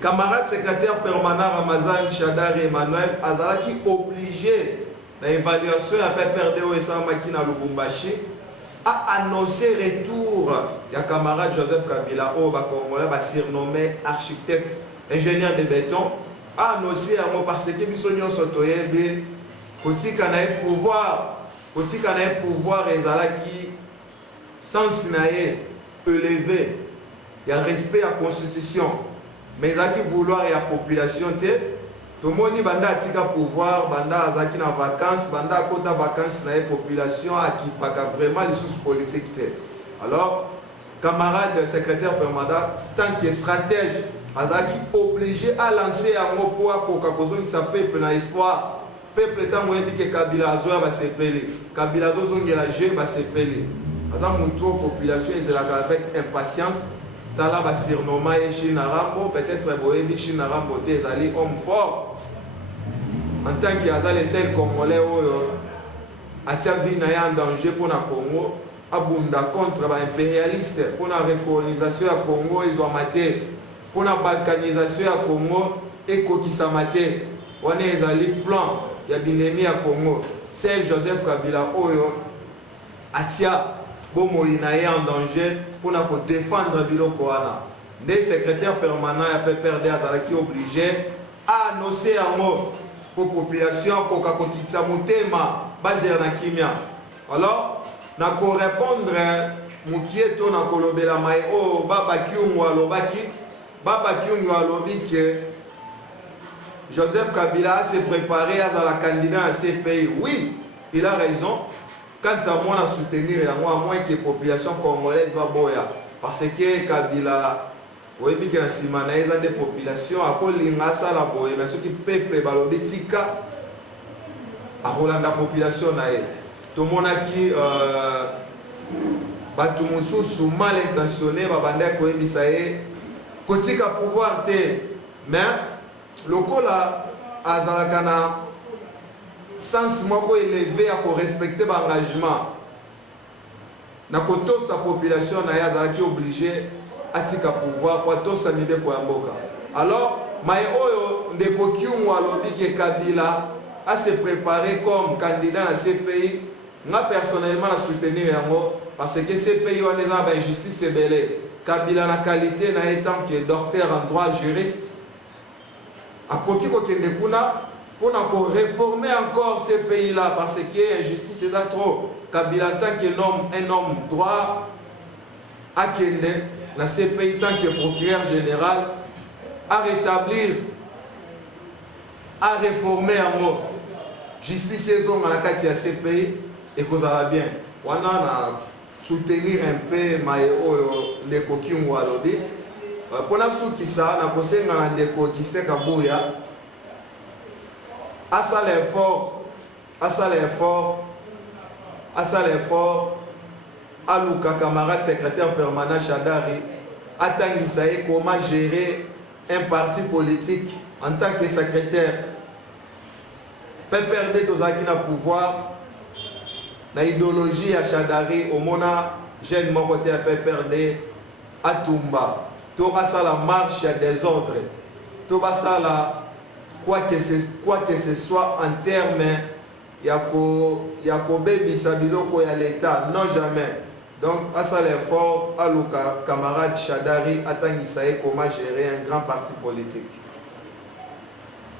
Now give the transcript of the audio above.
camarade secrétaire permanent Ramazan Shadari Emmanuel azalaki obligé l'évaluation à PPRD et Samaki na Lubumbashi a annoncé retour ya camarade Joseph Kabila au Congolais va surnommé architecte ingénieur de béton a annoncé à moi parce que bisonyo sotoyebe kotika na pouvoir ezalaki sans naie élevé il y a respect à la constitution mais à qui vouloir et à la population tout le monde banda atika pouvoir banda azaki na vacances banda kota vacances na population à qui pas vraiment les sources politiques alors camarade secrétaire permanent tant que stratège azaki obligé à lancer un mot pour koka kozoni sa peuple na espoir peuple tant moyen que Kabila azoya ba sepeli Kabila zozongela je ba sepeli azam muto population ezela avec impatience tala ba surnommé et Chinarambo peut-être boyebi Chinarambo des ali homme fort en tant que les seuls Congolais atia vie na en danger pour na Congo abunda contre ba impérialiste pour la recolonisation à Congo ils ont maté pour la balkanisation à Congo et kokisa maté on est allé plan ya binemi à Congo c'est Joseph Kabila oyo atia bomo inaye en danger pour na défendre biloko wana des secrétaires permanents ya PPRD azalaki obligé à annoncer un mot pour population koka kokitsa mutema basé na kimia alors na ko répondre mukieto na kolobela mai o baba kiungu alobi que Joseph Kabila s'est préparé à la candidat à ces pays. Oui, il a raison. Quant à moi, à soutenir, à moins que la population congolaise va boya. Parce que Kabila, oui, bien que la simanaïse des populations, à quoi l'ingasa la boya, mais ce qui peuple balobitika, à Roland la population naïe. Tout le monde a qui, Batumusu sous mal intentionné, babanda ko ebisaye, kotika pouvoir te, mais le cola azalakana sens moko élevé à respecter l'engagement. Na koto sa population na yazalaki obligé à tika pouvoir pour to sa mide ko mboka. Alors mai oyo ndeko kiungu alobi ke Kabila a se préparé comme candidat à ces pays. Moi personnellement la soutenir yango parce que ces pays ont des injustices et belé. Kabila na qualité na étant que docteur en droit juriste à côté de kuna pour réformer encore ces pays-là parce que l'injustice est trop. Kabila en tant un homme droit à Kende dans ces pays tant que procureur général à rétablir, à réformer en mot justice saison à la carte de ces pays et que ça va bien. On a soutenir un peu les coquins ou alodi. Pour la soukisa, na kosenga na ndeko Kistek Kabuya, à ça l'effort, à Luka camarade secrétaire permanent Shadari, à Tangisaye comment gérer un parti politique en tant que secrétaire. PPRD tozaki na pouvoir, na idéologie à Shadari, au mona jeune mon côté à PPRD, à Tumba. Tout ça la marche des ordres. Tout ça la quoi que ce soit en termes yako baby sabiloko ya l'état non jamais. Donc à ça l'effort à Luka camarade Shadari attangisaye comment gérer un grand parti politique.